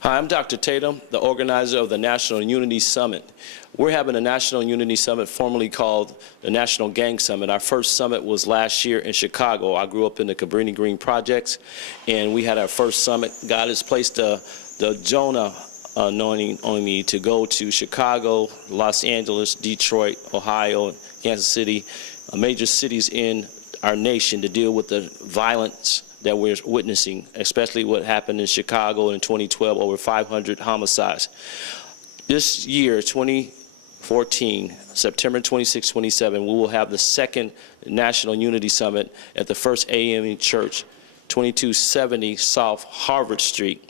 Hi, I'm Dr. Tatum, the organizer of the National Unity Summit. We're having a National Unity Summit formerly called the National Gang Summit. Our first summit was last year in Chicago. I grew up in the Cabrini Green Projects, and we had our first summit. God has placed the Jonah anointing on me to go to Chicago, Los Angeles, Detroit, Ohio, Kansas City, major cities in our nation to deal with the violence that we're witnessing, especially what happened in Chicago in 2012, over 500 homicides. This year, 2014, September 26, 27, we will have the second National Unity Summit at the First AME Church, 2270 South Harvard Street.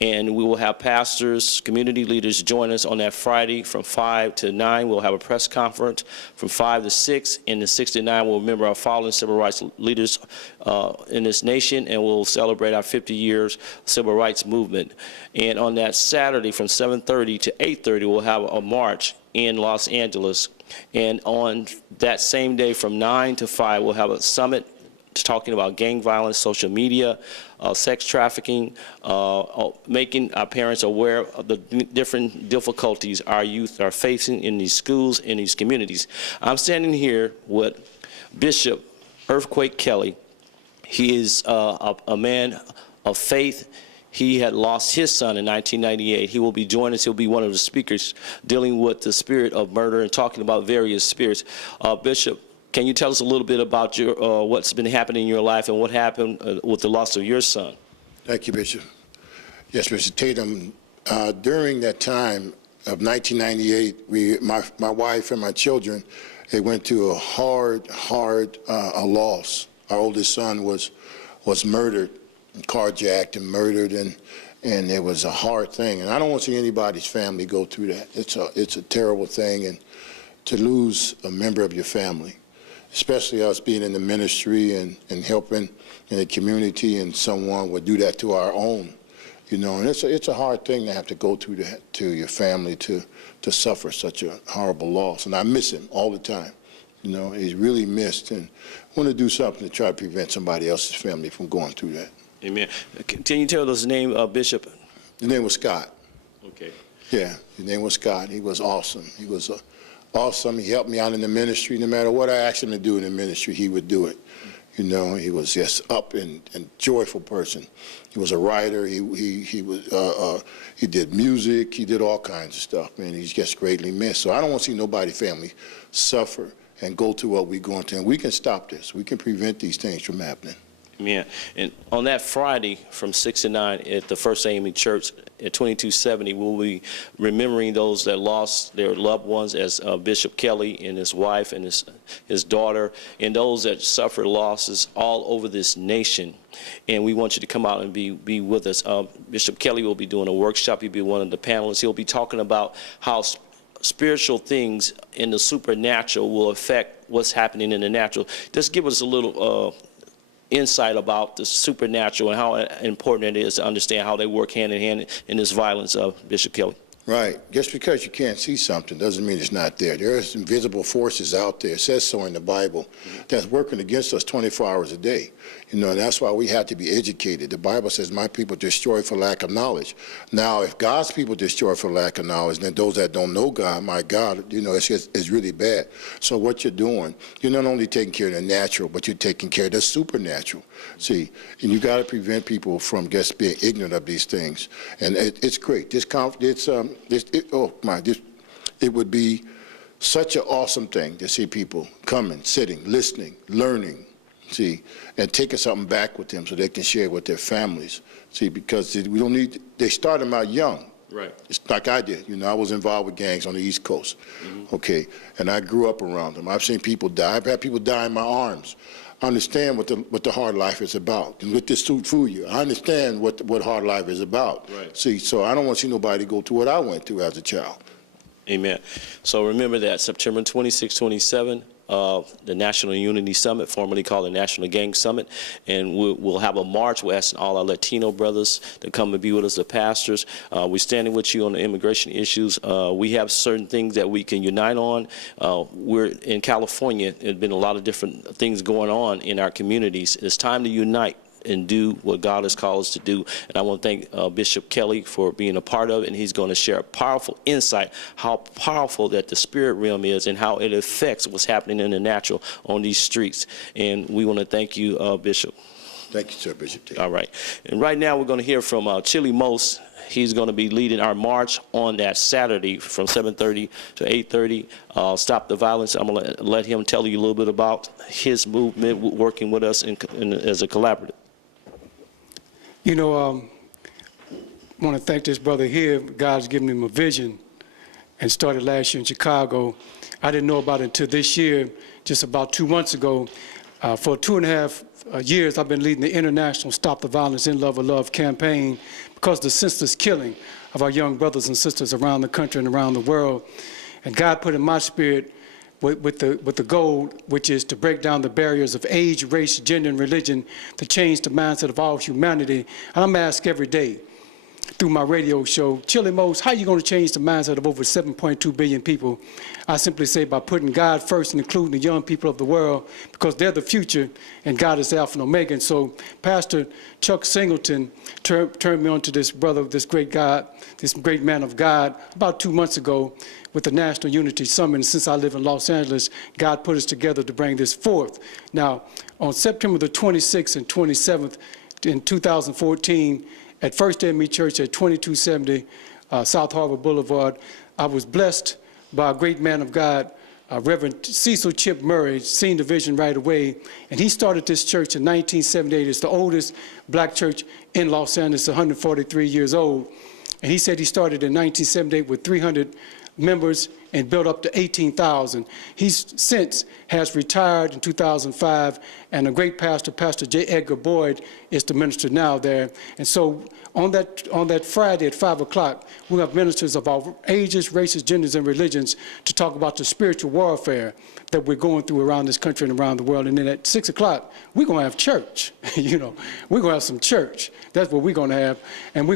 And we will have pastors, community leaders join us on that Friday from 5 to 9. We'll have a press conference from 5 to 6. And the 6 to 9, we'll remember our fallen civil rights leaders in this nation, and we'll celebrate our 50 years civil rights movement. And on that Saturday from 7:30 to 8:30, we'll have a march in Los Angeles. And on that same day from 9 to 5, we'll have a summit talking about gang violence, social media, sex trafficking, making our parents aware of the different difficulties our youth are facing in these schools, in these communities. I'm standing here with Bishop Earthquake Kelly. He is a man of faith. He had lost his son in 1998. He will be joining us. He'll be one of the speakers dealing with the spirit of murder and talking about various spirits. Bishop, can you tell us a little bit about your, what's been happening in your life and what happened with the loss of your son? Thank you, Bishop. Yes, Mr. Tatum, during that time of 1998, my wife and my children, they went through a hard loss. Our oldest son was murdered, carjacked and murdered, and it was a hard thing. And I don't want to see anybody's family go through that. It's a terrible thing, and to lose a member of your family, especially us being in the ministry and helping in the community, and someone would do that to our own, you know. And it's a hard thing to have to go through that to your family, to suffer such a horrible loss. And I miss him all the time. You know, he's really missed, and I want to do something to try to prevent somebody else's family from going through that. Amen. Can you tell us the name, Bishop? His name was Scott. Okay. Yeah, his name was Scott. He was awesome. He was awesome. He helped me out in the ministry. No matter what I asked him to do in the ministry, he would do it. You know, he was just up and joyful person. He was a writer. He did music. He did all kinds of stuff, man. He's just greatly missed. So I don't want to see nobody's family suffer and go through what we're going through. And we can stop this. We can prevent these things from happening. Yeah, and on that Friday from 6 to 9 at the First AME Church at 2270, we'll be remembering those that lost their loved ones, as Bishop Kelly and his wife and his daughter, and those that suffered losses all over this nation. And we want you to come out and be with us. Bishop Kelly will be doing a workshop. He'll be one of the panelists. He'll be talking about how spiritual things in the supernatural will affect what's happening in the natural. Just give us a little insight about the supernatural and how important it is to understand how they work hand in hand in this violence of Bishop Kelly. Right. Just because you can't see something doesn't mean it's not there. There are some invisible forces out there, it says so in the Bible, that's working against us 24 hours a day. You know, and that's why we have to be educated. The Bible says, my people destroy for lack of knowledge. Now, if God's people destroy for lack of knowledge, then those that don't know God, my God, you know, it's really bad. So what you're doing, you're not only taking care of the natural, but you're taking care of the supernatural. See, and you got to prevent people from just being ignorant of these things. And it's great. It would be such an awesome thing to see people coming, sitting, listening, learning, see, and taking something back with them so they can share with their families. See, because we don't need, they start them out young. Right. It's like I did. You know, I was involved with gangs on the East Coast. Okay, and I grew up around them. I've seen people die. I've had people die in my arms. I understand what the hard life is about. And with this suit for you, I understand what hard life is about. Right. See, so I don't want to see nobody go through what I went through as a child. Amen. So remember that September 26, 27, the National Unity Summit, formerly called the National Gang Summit, and we'll have a march. We're asking all our Latino brothers to come and be with us, the pastors. We're standing with you on the immigration issues. We have certain things that we can unite on. We're in California. There's been a lot of different things going on in our communities. It's time to unite. and do what God has called us to do. And I want to thank Bishop Kelly for being a part of it, and he's going to share a powerful insight, how powerful that the spirit realm is and how it affects what's happening in the natural on these streets. And we want to thank you, Bishop. Thank you, sir, Bishop Tate. All right. And right now we're going to hear from Chili Most. He's going to be leading our march on that Saturday from 7:30 to 8:30. Stop the Violence. I'm going to let him tell you a little bit about his movement, working with us as a collaborative. You know, I want to thank this brother here. God's given him a vision and started last year in Chicago. I didn't know about it until this year, just about 2 months ago. For 2.5 years, I've been leading the international Stop the Violence in Love or Love campaign because of the senseless killing of our young brothers and sisters around the country and around the world. And God put in my spirit with the goal, which is to break down the barriers of age, race, gender, and religion to change the mindset of all humanity. And I'm asked every day through my radio show, Chili Most, how are you going to change the mindset of over 7.2 billion people? I simply say by putting God first and including the young people of the world, because they're the future and God is Alpha and Omega. And so Pastor Chuck Singleton turned me on to this brother, this great God, this great man of God, about 2 months ago with the National Unity Summit. And since I live in Los Angeles, God put us together to bring this forth. Now, on September the 26th and 27th in 2014, at First Enemy Church at 2270 South Harvard Boulevard, I was blessed by a great man of God, Reverend Cecil Chip Murray, seen the vision right away. And he started this church in 1978. It's the oldest black church in Los Angeles, 143 years old. And he said he started in 1978 with 300 members and built up to 18,000. He since has retired in 2005, and a great pastor, Pastor J. Edgar Boyd, is the minister now there. And so on that Friday at 5 o'clock, we have ministers of all ages, races, genders, and religions to talk about the spiritual warfare that we're going through around this country and around the world. And then at 6 o'clock, we're going to have church. You know, we're going to have some church. That's what we're going to have. And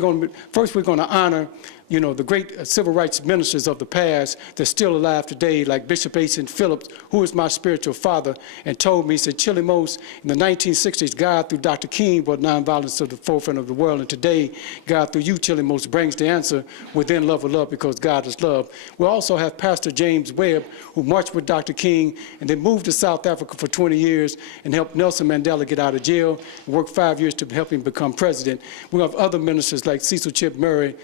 first we're going to honor, you know, the great civil rights ministers of the past that's still alive today, like Bishop A.C. Phillips, who is my spiritual father, and told me, he said, Chili Most, in the 1960s, God, through Dr. King, brought nonviolence to the forefront of the world. And today, God, through you, Chili Most, brings the answer within love or love, because God is love. We also have Pastor James Webb, who marched with Dr. King and then moved to South Africa for 20 years and helped Nelson Mandela get out of jail and worked 5 years to help him become president. We have other ministers like Cecil Chip Murray,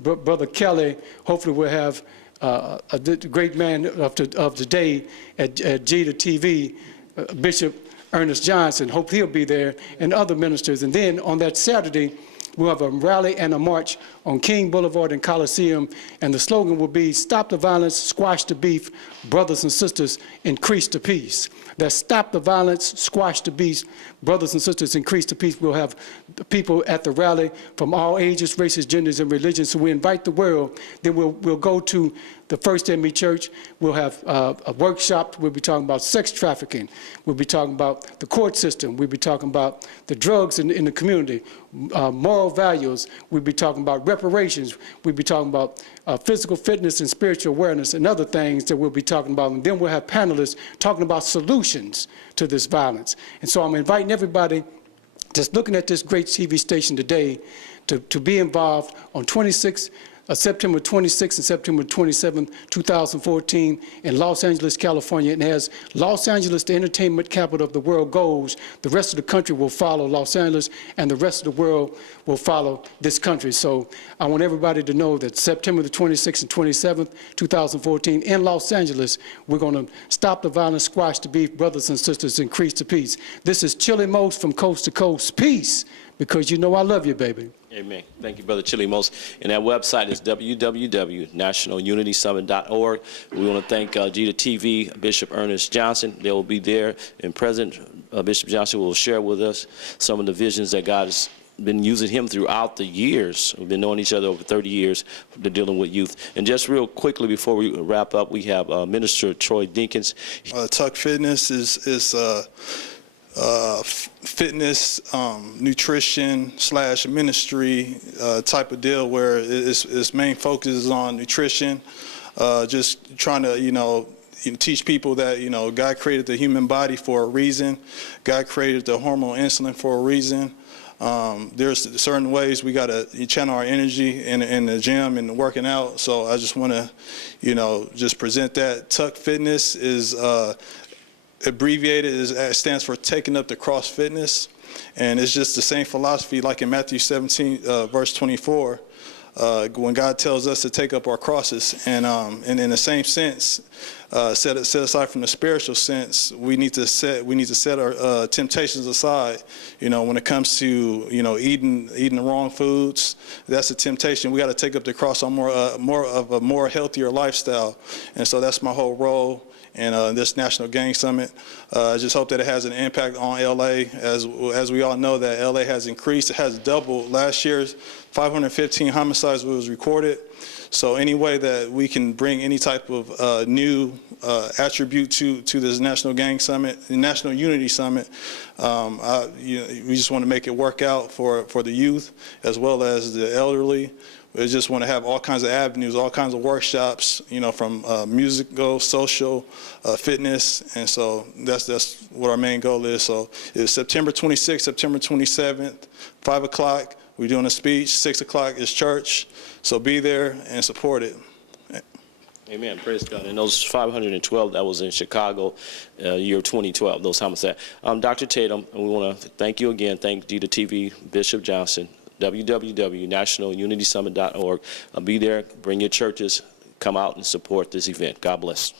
Brother Kelly. Hopefully we'll have a great man of today at G to TV, Bishop Ernest Johnson. Hope he'll be there, and other ministers. And then on that Saturday, we'll have a rally and a march on King Boulevard and Coliseum, and the slogan will be, stop the violence, squash the beef, brothers and sisters, increase the peace. That's stop the violence, squash the beef, brothers and sisters, increase the peace. We'll have people at the rally from all ages, races, genders, and religions. So we invite the world. Then we'll go to the First Enemy Church. We'll have a workshop. We'll be talking about sex trafficking. We'll be talking about the court system. We'll be talking about the drugs in the community, moral values. We'll be talking about reparations. We'll be talking about physical fitness and spiritual awareness and other things that we'll be talking about. And then we'll have panelists talking about solutions to this violence. And so I'm inviting everybody just looking at this great TV station today to be involved on September 26th and September 27th, 2014 in Los Angeles, California. And as Los Angeles, the entertainment capital of the world, goes, the rest of the country will follow Los Angeles, and the rest of the world will follow this country. So I want everybody to know that September the 26th and 27th, 2014 in Los Angeles, we're going to stop the violence, squash the beef, brothers and sisters, increase the peace. This is Chili Most from coast to coast. Peace, because you know I love you, baby. Amen. Thank you, Brother Chili Most. And that website is www.nationalunitysummit.org. We want to thank G to TV, Bishop Ernest Johnson. They will be there, and President Bishop Johnson will share with us some of the visions that God has been using him throughout the years. We've been knowing each other over 30 years, dealing with youth. And just real quickly before we wrap up, we have Minister Troy Dinkins. Tuck Fitness is fitness, nutrition / ministry type of deal, where its main focus is on nutrition, just trying to teach people that God created the human body for a reason. God created the hormone insulin for a reason. There's certain ways we got to channel our energy in the gym and working out. So I just want to, just present that. TUC Fitness is abbreviated, it stands for Taking Up the Cross Fitness. And it's just the same philosophy like in Matthew 17, verse 24, when God tells us to take up our crosses. And in the same sense, set aside from the spiritual sense, we need to set our temptations aside. When it comes to eating the wrong foods, that's a temptation. We got to take up the cross on more healthier lifestyle. And so that's my whole role in this National Gang Summit. I just hope that it has an impact on LA. As we all know, that LA has increased. It has doubled. Last year's 515 homicides was recorded. So any way that we can bring any type of new attribute to this National Gang Summit, National Unity Summit, we just want to make it work out for the youth as well as the elderly. We just want to have all kinds of avenues, all kinds of workshops, from musical, social, fitness, and so that's what our main goal is. So it's September 26th, September 27th, 5 o'clock. We're doing a speech. 6 o'clock is church. So be there and support it. Amen. Praise God. And those 512, that was in Chicago, year 2012, those homicides. Dr. Tatum, we want to thank you again. Thank D to TV, Bishop Johnson. www.nationalunitysummit.org. Be there, bring your churches, come out and support this event. God bless.